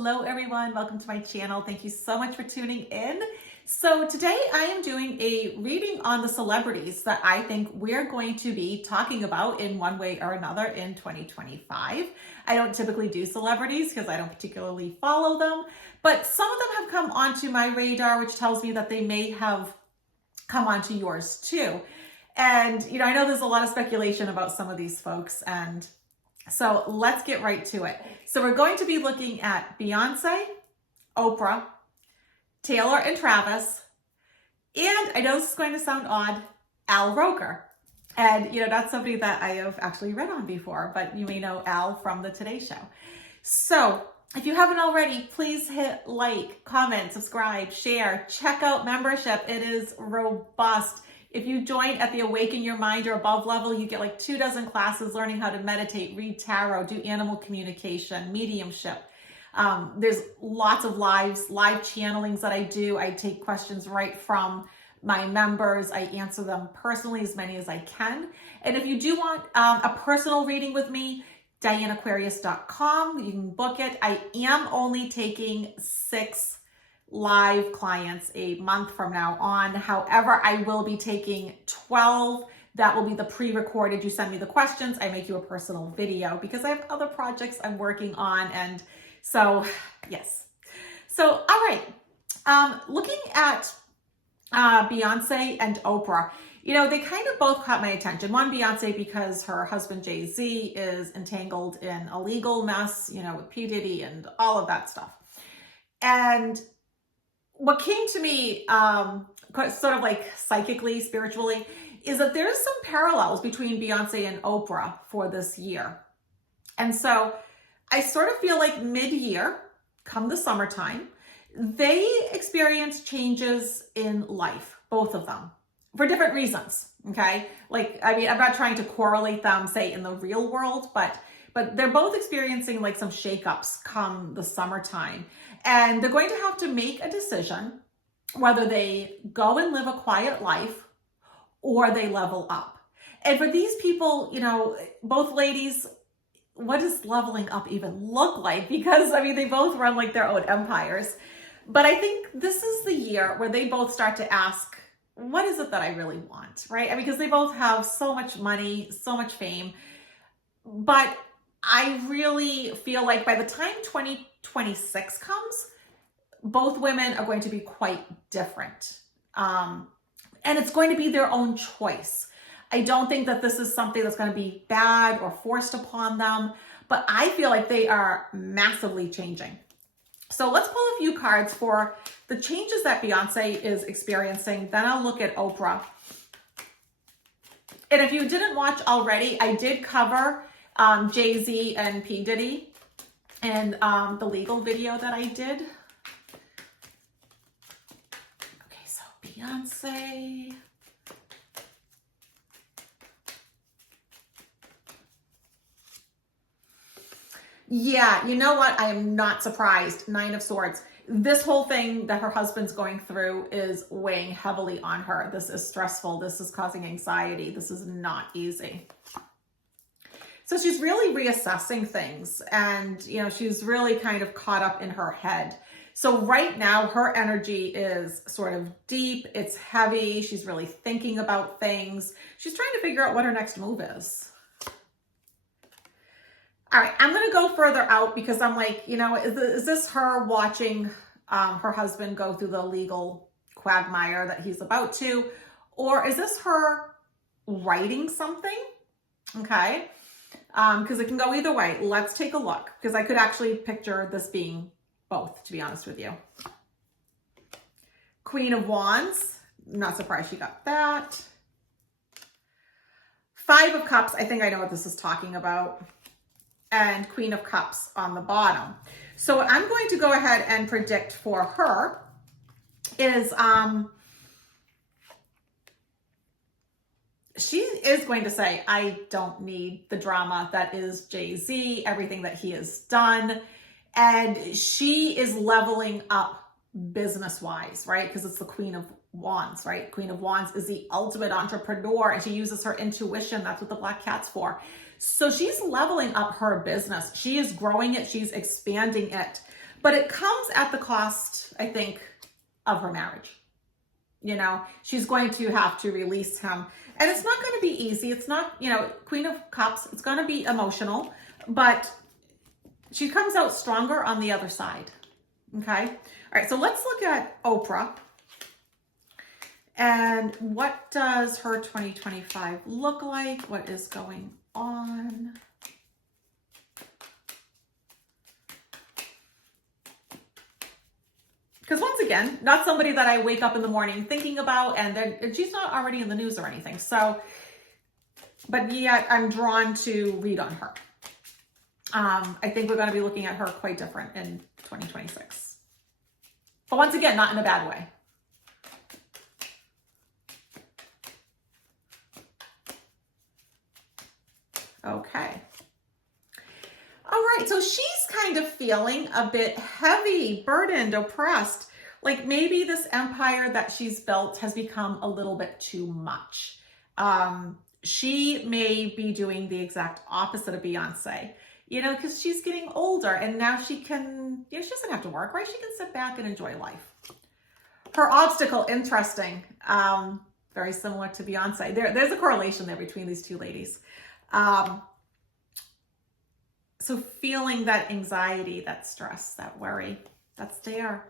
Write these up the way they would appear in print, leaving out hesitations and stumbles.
Hello everyone, welcome to my channel. Thank you so much for tuning in. So today I am doing a reading on the celebrities that I think we're going to be talking about in one way or another in 2025. I don't typically do celebrities because I don't particularly follow them, but some of them have come onto my radar, which tells me that they may have come onto yours too. And I know there's a lot of speculation about some of these folks, and so let's get right to it. So we're going to be looking at Beyoncé, Oprah, Taylor and Travis, and I know this is going to sound odd, Al Roker. And that's somebody that I have actually read on before, but you may know Al from the Today Show. So if you haven't already, please hit like, comment, subscribe, share, check out membership. It is robust. If you join at the Awaken Your Mind or above level, you get like 24 classes learning how to meditate, read tarot, do animal communication, mediumship. There's lots of live channelings that I do. I take questions right from my members. I answer them personally, as many as I can. And if you do want a personal reading with me, DianeAquarius.com, you can book it. I am only taking 6 live clients a month from now on. However, I will be taking 12. That will be the pre-recorded. You send me the questions, I make you a personal video because I have other projects I'm working on. And so, yes. So, all right. Looking at Beyoncé and Oprah, they kind of both caught my attention. One, Beyoncé, because her husband Jay-Z is entangled in a legal mess, with P. Diddy and all of that stuff. And what came to me sort of like psychically, spiritually, is that there's some parallels between Beyoncé and Oprah for this year. And so I sort of feel like mid-year, come the summertime, they experience changes in life, both of them, for different reasons, okay? I'm not trying to correlate them, say, in the real world, but they're both experiencing like some shakeups come the summertime. And they're going to have to make a decision whether they go and live a quiet life or they level up. And for these people, both ladies, what does leveling up even look like? Because they both run like their own empires. But I think this is the year where they both start to ask, what is it that I really want, right? Because they both have so much money, so much fame. But I really feel like by the time 2026 comes, both women are going to be quite different. And it's going to be their own choice. I don't think that this is something that's going to be bad or forced upon them, but I feel like they are massively changing. So let's pull a few cards for the changes that Beyoncé is experiencing. Then I'll look at Oprah. And if you didn't watch already, I did cover Jay-Z and P. Diddy and the legal video that I did. Okay, so Beyoncé. Yeah, you know what? I am not surprised. 9 of Swords. This whole thing that her husband's going through is weighing heavily on her. This is stressful. This is causing anxiety. This is not easy. So she's really reassessing things, and she's really kind of caught up in her head. So right now her energy is sort of deep, it's heavy, she's really thinking about things. She's trying to figure out what her next move is. All right, I'm gonna go further out because I'm like, is this her watching her husband go through the legal quagmire that he's about to, or is this her writing something? Okay. Because it can go either way. Let's take a look, because I could actually picture this being both, to be honest with you. Queen of Wands. Not surprised she got that. 5 of Cups. I think I know what this is talking about. And Queen of Cups on the bottom. So what I'm going to go ahead and predict for her is she is going to say, I don't need the drama that is Jay-Z, everything that he has done. And she is leveling up business-wise, right? Because it's the Queen of Wands, right? Queen of Wands is the ultimate entrepreneur, and she uses her intuition. That's what the black cat's for. So she's leveling up her business. She is growing it. She's expanding it. but it comes at the cost, I think, of her marriage. You know, she's going to have to release him, and it's not going to be easy. It's not, you know, Queen of Cups. It's going to be emotional, but she comes out stronger on the other side. Okay. All right. So let's look at Oprah. And what does her 2025 look like? What is going on? Because once again, not somebody that I wake up in the morning thinking about, and then she's not already in the news or anything. So, but yet I'm drawn to read on her. I think we're going to be looking at her quite different in 2026. But once again, not in a bad way. Okay. All right, so she's kind of feeling a bit heavy, burdened, oppressed. Like maybe this empire that she's built has become a little bit too much. She may be doing the exact opposite of Beyoncé, you know, because she's getting older and now she can, you know, she doesn't have to work, right? She can sit back and enjoy life. Her obstacle, interesting, very similar to Beyoncé. There's a correlation there between these two ladies. So feeling that anxiety, that stress, that worry, that's there.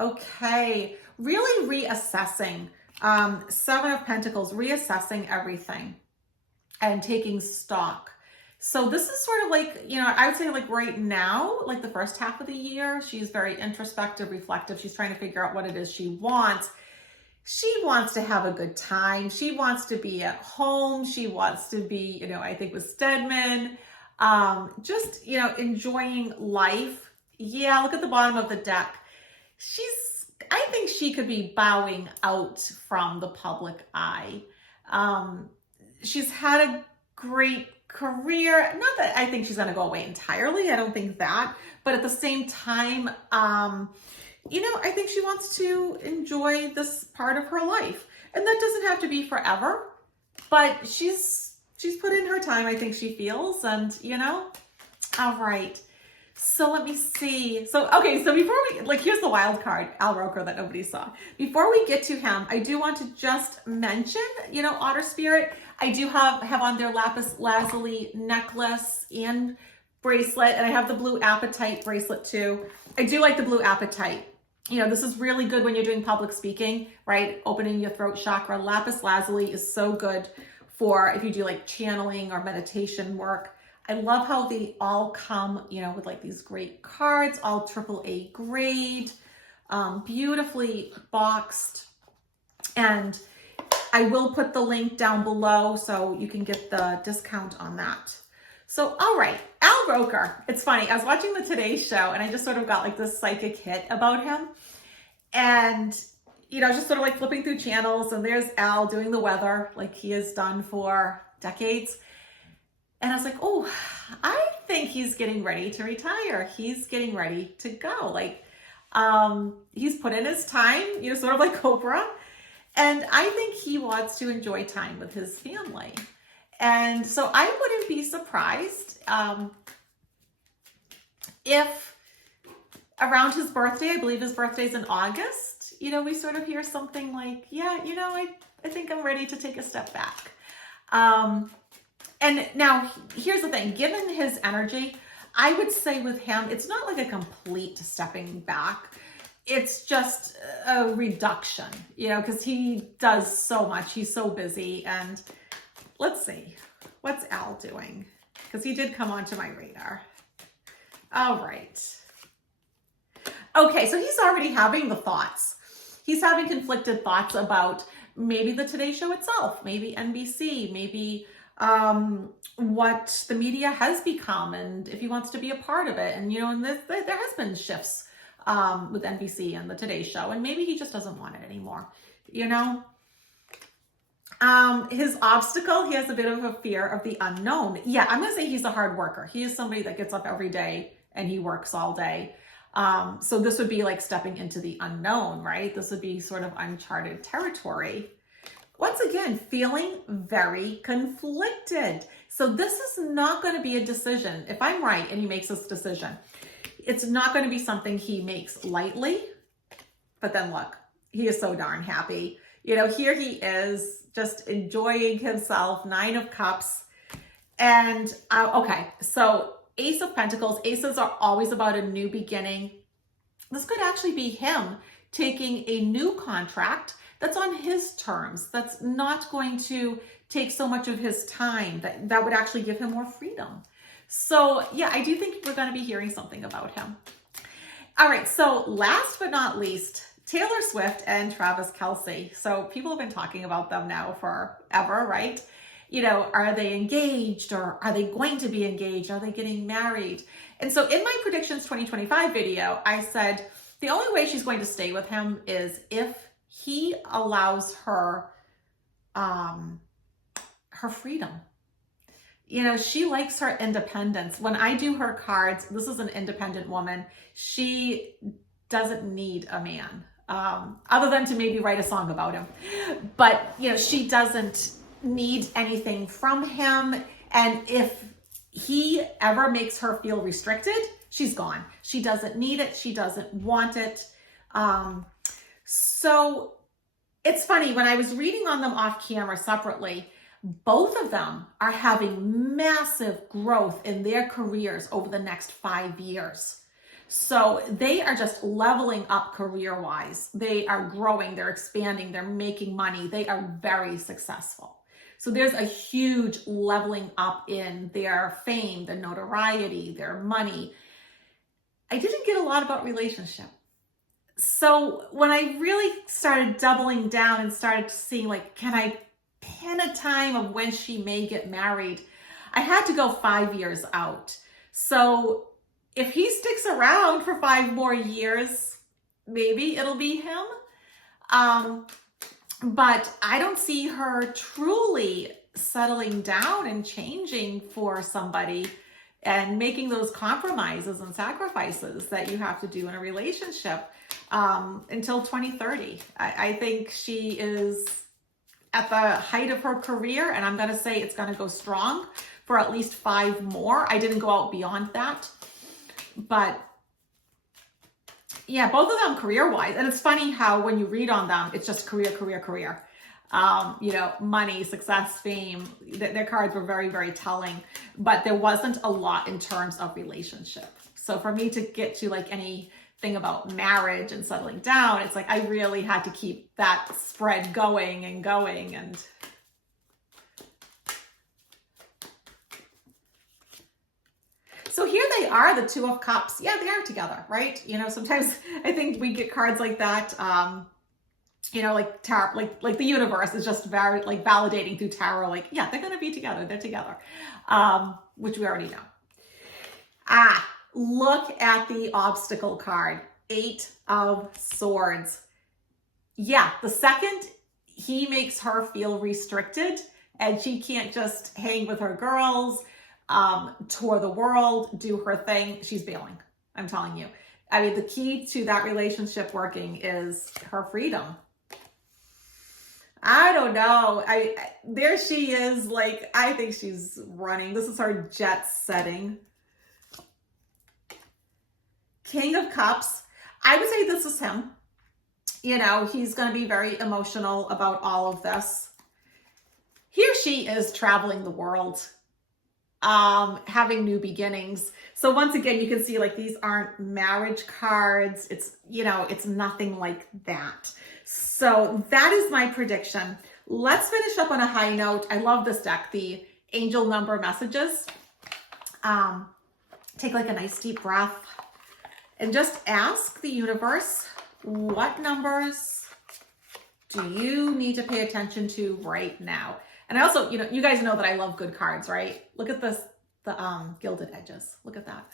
Okay, really reassessing. 7 of Pentacles, reassessing everything and taking stock. So this is sort of like, you know, I would say like right now, like the first half of the year, she's very introspective, reflective. She's trying to figure out what it is she wants. She wants to have a good time. She wants to be at home. She wants to be, you know, I think with Stedman, just, you know, enjoying life. Yeah, look at the bottom of the deck. I think she could be bowing out from the public eye. She's had a great career. Not that I think she's going to go away entirely. I don't think that. But at the same time, you know, I think she wants to enjoy this part of her life. And that doesn't have to be forever. But she's put in her time, I think she feels. And, you know, all right. So let me see. So, okay, so before we, like, here's the wild card, Al Roker, that nobody saw. Before we get to him, I do want to just mention, you know, Otter Spirit. I do have on their lapis lazuli necklace and bracelet, and I have the blue apatite bracelet too. I do like the blue apatite. You know, this is really good when you're doing public speaking, right? Opening your throat chakra. Lapis lazuli is so good for if you do like channeling or meditation work. I love how they all come, you know, with like these great cards, all AAA grade, beautifully boxed. And I will put the link down below so you can get the discount on that. So, all right, Al Roker. It's funny. I was watching the Today Show and I just sort of got like this psychic hit about him. And, you know, just sort of like flipping through channels and there's Al doing the weather like he has done for decades. And I was like, oh, I think he's getting ready to retire. He's getting ready to go. Like, he's put in his time, you know, sort of like Oprah. And I think he wants to enjoy time with his family. And so I wouldn't be surprised if around his birthday, I believe his birthday's in August, you know, we sort of hear something like, yeah, you know, I think I'm ready to take a step back. And now here's the thing, given his energy, I would say with him, it's not like a complete stepping back. It's just a reduction, you know, because he does so much. He's so busy. And let's see, what's Al doing? Because he did come onto my radar. All right. Okay, so he's already having the thoughts. He's having conflicted thoughts about maybe the Today Show itself, maybe NBC, maybe what the media has become and if he wants to be a part of it. And, you know, and there has been shifts with NBC and the Today Show, and maybe he just doesn't want it anymore, you know? His obstacle, he has a bit of a fear of the unknown. Yeah, I'm gonna say he's a hard worker. He is somebody that gets up every day and he works all day. So this would be like stepping into the unknown, right? This would be sort of uncharted territory. Once again, feeling very conflicted. So this is not going to be a decision. If I'm right and he makes this decision, It's not going to be something he makes lightly, but then look, he is so darn happy. You know, here he is just enjoying himself, 9 of Cups. And okay, so Ace of Pentacles, aces are always about a new beginning. This could actually be him taking a new contract that's on his terms, that's not going to take so much of his time, that would actually give him more freedom. So yeah, I do think we're going to be hearing something about him. All right, so last but not least, Taylor Swift and Travis Kelce. So people have been talking about them now forever, right? You know, are they engaged, or are they going to be engaged? Are they getting married? And so in my predictions 2025 video, I said the only way she's going to stay with him is if he allows her her freedom. You know, she likes her independence. When I do her cards, this is an independent woman. She doesn't need a man, other than to maybe write a song about him. But, you know, she doesn't need anything from him. And if he ever makes her feel restricted, she's gone. She doesn't need it. She doesn't want it. So it's funny, when I was reading on them off camera separately, both of them are having massive growth in their careers over the next 5 years. So they are just leveling up career-wise. They are growing, they're expanding, they're making money. They are very successful. So there's a huge leveling up in their fame, their notoriety, their money. I didn't get a lot about relationship. So when I really started doubling down and started seeing, like, can I pin a time of when she may get married, I had to go 5 years out. So if he sticks around for 5 more years, maybe it'll be him. But I don't see her truly settling down and changing for somebody and making those compromises and sacrifices that you have to do in a relationship until 2030. I think she is at the height of her career, and I'm going to say it's going to go strong for at least 5 more. I didn't go out beyond that. But yeah, both of them career-wise. And it's funny how when you read on them, it's just career, career, career. You know, money, success, fame. Their cards were very, very telling. But there wasn't a lot in terms of relationship. So for me to get to like anything about marriage and settling down, it's like I really had to keep that spread going and going. And so here they are, the 2 of Cups. Yeah, they are together, right? You know, sometimes I think we get cards like that. You know, like tarot, like the universe is just very like validating through tarot. Like, yeah, they're gonna be together. They're together, which we already know. Look at the obstacle card, 8 of Swords. Yeah, the second he makes her feel restricted and she can't just hang with her girls, tour the world, do her thing, she's bailing. I'm telling you. I mean, the key to that relationship working is her freedom. I don't know. There she is. Like, I think she's running. This is her jet setting. King of Cups. I would say this is him. You know, he's going to be very emotional about all of this. Here she is traveling the world, having new beginnings. So once again, you can see like these aren't marriage cards. It's, you know, it's nothing like that. So that is my prediction. Let's finish up on a high note. I love this deck, the angel number messages. Take like a nice deep breath and just ask the universe, what numbers do you need to pay attention to right now? And I also, you know, you guys know that I love good cards, right? Look at this, the gilded edges. Look at that.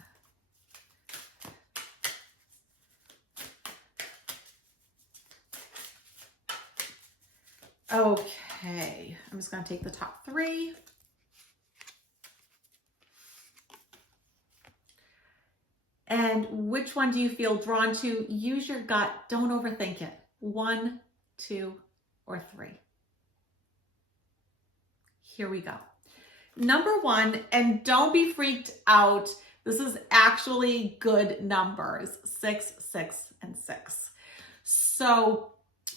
Okay, I'm just going to take the top 3. And which one do you feel drawn to? Use your gut. Don't overthink it. 1, 2, or 3. Here we go. Number 1, and don't be freaked out This is actually good numbers, 6, 6, and 6. So,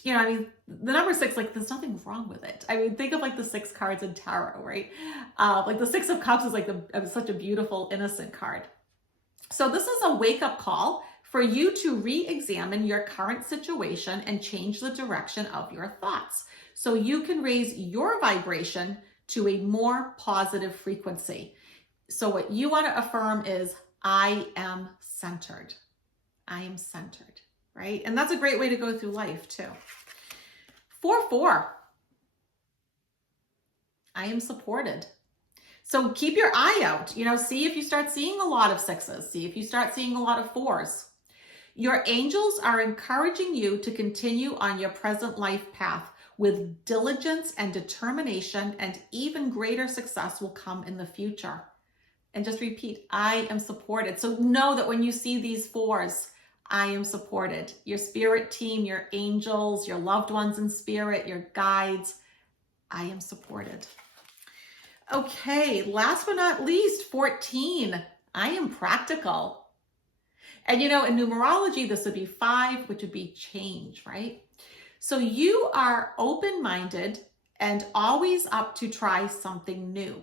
I mean, the number 6, like, there's nothing wrong with it. I mean, think of like the 6 cards in tarot, right? Like the 6 of Cups is like such a beautiful, innocent card. So this is a wake-up call for you to re-examine your current situation and change the direction of your thoughts so you can raise your vibration to a more positive frequency. So what you want to affirm is, I am centered. I am centered, right? And that's a great way to go through life too. 4, 4. I am supported. So keep your eye out, see if you start seeing a lot of 6s, see if you start seeing a lot of 4s. Your angels are encouraging you to continue on your present life path with diligence and determination, and even greater success will come in the future. And just repeat, I am supported. So know that when you see these 4s, I am supported. Your spirit team, your angels, your loved ones in spirit, your guides, I am supported. Okay, last but not least, 14, I am practical. And in numerology, this would be 5, which would be change, right? So you are open-minded and always up to try something new.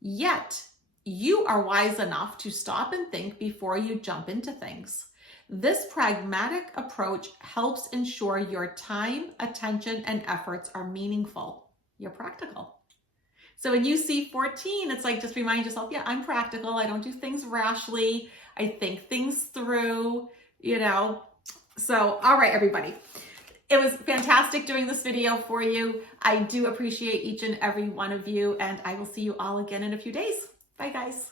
Yet, you are wise enough to stop and think before you jump into things. This pragmatic approach helps ensure your time, attention, and efforts are meaningful. You're practical. So when you see 14, it's like, just remind yourself, yeah, I'm practical. I don't do things rashly. I think things through, So, all right, everybody. It was fantastic doing this video for you. I do appreciate each and every one of you, and I will see you all again in a few days. Bye, guys.